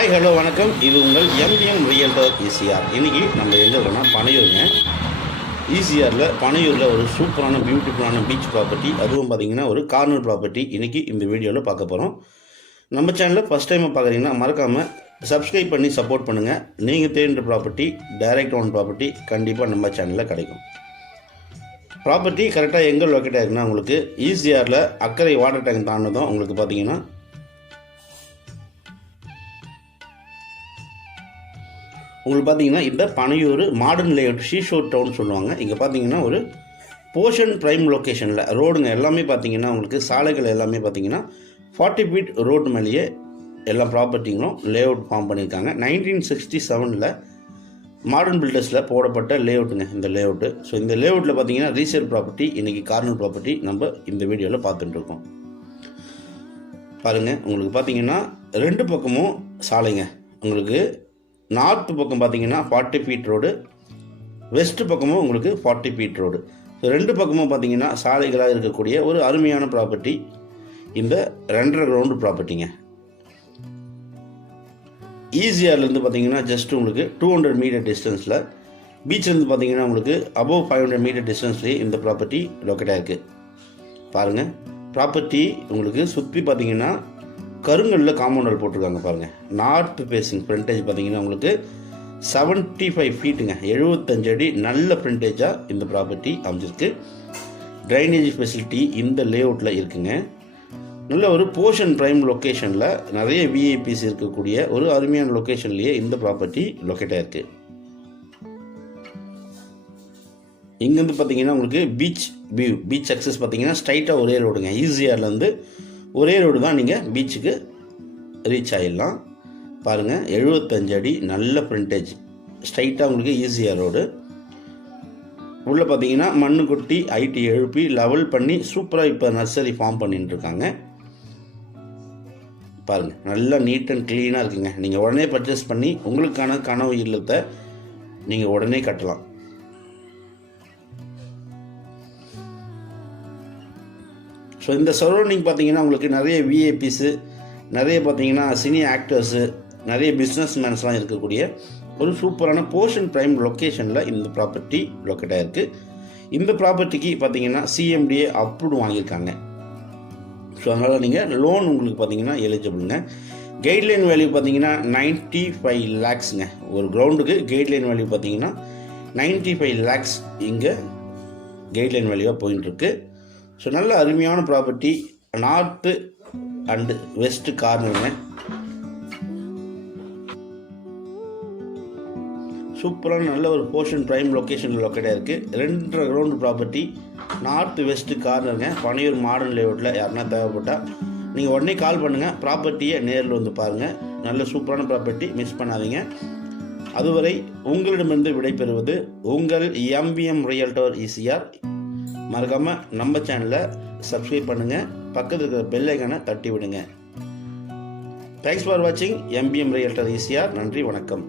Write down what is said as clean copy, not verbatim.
Hi hello வணக்கம். இது உங்கள் எம்பிஎம் ரியல்டர் ஈசிஆர். இன்றைக்கி நம்ம எங்கே இருக்கோம்னா பனையூருங்க. ஈசிஆரில் பனையூரில் ஒரு சூப்பரான பியூட்டிஃபுல்லான பீச் ப்ராப்பர்ட்டி, அதுவும் பார்த்திங்கன்னா ஒரு கார்னர் ப்ராப்பர்ட்டி இன்றைக்கி இந்த வீடியோவில் பார்க்க போகிறோம். நம்ம சேனலில் ஃபஸ்ட் டைமாக பார்க்குறீங்கன்னா மறக்காமல் சப்ஸ்கிரைப் பண்ணி சப்போர்ட் பண்ணுங்கள். நீங்கள் தேடுற ப்ராப்பர்ட்டி, டைரக்ட் ஓன் ப்ராப்பர்ட்டி கண்டிப்பாக நம்ம சேனலில் கிடைக்கும். ப்ராப்பர்ட்டி கரெக்டாக எங்கே லொக்கேட் ஆகிருக்குன்னா உங்களுக்கு ஈசிஆரில் அக்கறை வாட்டர் டேங்க் தாண்டதும் உங்களுக்கு பார்த்திங்கன்னா இந்த Panaiyur modern layout seashore town சொல்லுவாங்க. இங்கே பார்த்தீங்கன்னா ஒரு போர்ஷன் ப்ரைம் லொக்கேஷனில் ரோடுங்க எல்லாமே பார்த்தீங்கன்னா உங்களுக்கு சாலைகள் எல்லாமே பார்த்தீங்கன்னா 40 ஃபீட் ரோடு மேலேயே எல்லா ப்ராப்பர்ட்டிங்களும் லேஅவுட் ஃபார்ம் பண்ணியிருக்காங்க. 1967 மாடர்ன் பில்டர்ஸில் போடப்பட்ட லேஅவுட்டுங்க இந்த லேஅவுட்டு. ஸோ இந்த லேஅவுட்டில் பார்த்தீங்கன்னா ரீசேல் ப்ராப்பர்ட்டி, இன்றைக்கி கார்னர் ப்ராப்பர்ட்டி நம்ம இந்த வீடியோவில் பார்த்துட்டுருக்கோம். பாருங்கள், உங்களுக்கு பார்த்தீங்கன்னா ரெண்டு பக்கமும் சாலைங்க. உங்களுக்கு நார்த்து பக்கம் பார்த்தீங்கன்னா 40 ஃபீட் ரோடு, வெஸ்ட்டு பக்கமும் உங்களுக்கு 40 ஃபீட் ரோடு. ஸோ ரெண்டு பக்கமும் பார்த்தீங்கன்னா சாலைகளாக இருக்கக்கூடிய ஒரு அருமையான ப்ராப்பர்ட்டி இந்த 2.5 கிரவுண்டு ப்ராப்பர்ட்டிங்க. ஈசிஆர்லேருந்து பார்த்தீங்கன்னா ஜஸ்ட் உங்களுக்கு 200 மீட்டர் டிஸ்டன்ஸில், பீச்சிலேருந்து பார்த்தீங்கன்னா உங்களுக்கு அபவ் 500 மீட்டர் டிஸ்டன்ஸ்லேயே இந்த ப்ராப்பர்ட்டி லொக்கேட் ஆகிருக்கு. பாருங்கள், ப்ராப்பர்ட்டி உங்களுக்கு சுற்றி பார்த்தீங்கன்னா கருங்கல்ல காம்பவுண்டல் போட்டிருக்காங்க. பாருங்கள், நார்த் ஃபேஸிங் ஃப்ரண்டேஜ் பார்த்தீங்கன்னா உங்களுக்கு 75 ஃபீட்டுங்க, 75 அடி நல்ல ஃப்ரண்டேஜாக இந்த ப்ராப்பர்ட்டி அமைஞ்சிருக்கு. ட்ரைனேஜ் ஃபெசிலிட்டி இந்த லேஅவுட்டில் இருக்குங்க. நல்ல ஒரு போர்ஷன் ப்ரைம் லொக்கேஷனில் நிறைய விஐபிஸ் இருக்கக்கூடிய ஒரு அருமையான லொக்கேஷன்லேயே இந்த ப்ராப்பர்ட்டி லொக்கேட் ஆகிருக்கு. இங்கேருந்து பார்த்தீங்கன்னா உங்களுக்கு பீச் அக்சஸ் பார்த்தீங்கன்னா ஸ்ட்ரைட்டாக ஒரே ரோடுங்க. ஈசிஆர்லேருந்து ஒரே ரோடு தான் நீங்கள் பீச்சுக்கு ரீச் ஆகிடலாம். பாருங்கள், 75 அடி நல்ல ஃப்ரண்டேஜ் ஸ்ட்ரைட்டாக உங்களுக்கு ஈஸியாக ரோடு. உள்ளே பார்த்தீங்கன்னா மண்ணு கொட்டி ஐடி எழுப்பி லெவல் பண்ணி சூப்பராக இப்போ நர்சரி ஃபார்ம் பண்ணிட்டு இருக்காங்க. பாருங்கள், நல்லா நீட் அண்ட் க்ளீனாக இருக்குங்க. நீங்கள் உடனே பர்ச்சேஸ் பண்ணி உங்களுக்கான கனவு இல்லத்தை நீங்கள் உடனே கட்டலாம். ஸோ இந்த சரௌண்டிங் பார்த்தீங்கன்னா உங்களுக்கு நிறைய விஐபிஸு, நிறைய பார்த்தீங்கன்னா சினி ஆக்டர்ஸு, நிறைய பிஸ்னஸ் மேன்ஸ்லாம் இருக்கக்கூடிய ஒரு சூப்பரான போர்ஷன் ப்ரைம் லொக்கேஷனில் இந்த ப்ராப்பர்ட்டி லொக்கேட் ஆகிருக்கு. இந்த ப்ராப்பர்ட்டிக்கு பார்த்தீங்கன்னா சிஎம்டிஏ அப்ரூவ் வாங்கியிருக்காங்க. ஸோ அதனால் நீங்கள் லோன் உங்களுக்கு பார்த்தீங்கன்னா எலிஜிபிளுங்க. கைட்லைன் வேல்யூ பார்த்தீங்கன்னா 95 லேக்ஸுங்க. ஒரு கிரவுண்டுக்கு கைட்லைன் வேல்யூ பார்த்தீங்கன்னா 95 லேக்ஸ் இங்கே கைட்லைன் வேல்யூவாக போயின்ட்டுருக்கு. ஸோ நல்ல அருமையான ப்ராப்பர்ட்டி, நார்த்து அண்டு வெஸ்ட்டு கார்னருங்க. சூப்பரான நல்ல ஒரு போர்ஷன் ப்ரைம் லொக்கேஷனில் லொக்கேட்டாக இருக்குது. 2.5 கிரவுண்டு ப்ராப்பர்ட்டி, நார்த்து வெஸ்ட்டு கார்னருங்க. பனையூர் மாடர்ன் லேஅவுட்டில் யாருன்னா தேவைப்பட்டால் நீங்கள் உடனே கால் பண்ணுங்கள். ப்ராப்பர்ட்டியை நேரில் வந்து பாருங்கள். நல்ல சூப்பரான ப்ராப்பர்ட்டி, மிஸ் பண்ணாதீங்க. அதுவரை உங்களிடமிருந்து விடைபெறுவது உங்கள் எம்பிஎம் ரியல்டர் ஈசிஆர். மறக்காமல் நம்ம சேனலை சப்ஸ்கிரைப் பண்ணுங்கள், பக்கத்தில் இருக்கிற பெல் ஐக்கானை தட்டி விடுங்க. தேங்க்ஸ் ஃபார் வாட்சிங் எம்பிஎம் ரியல்டர் ஈசிஆர். நன்றி, வணக்கம்.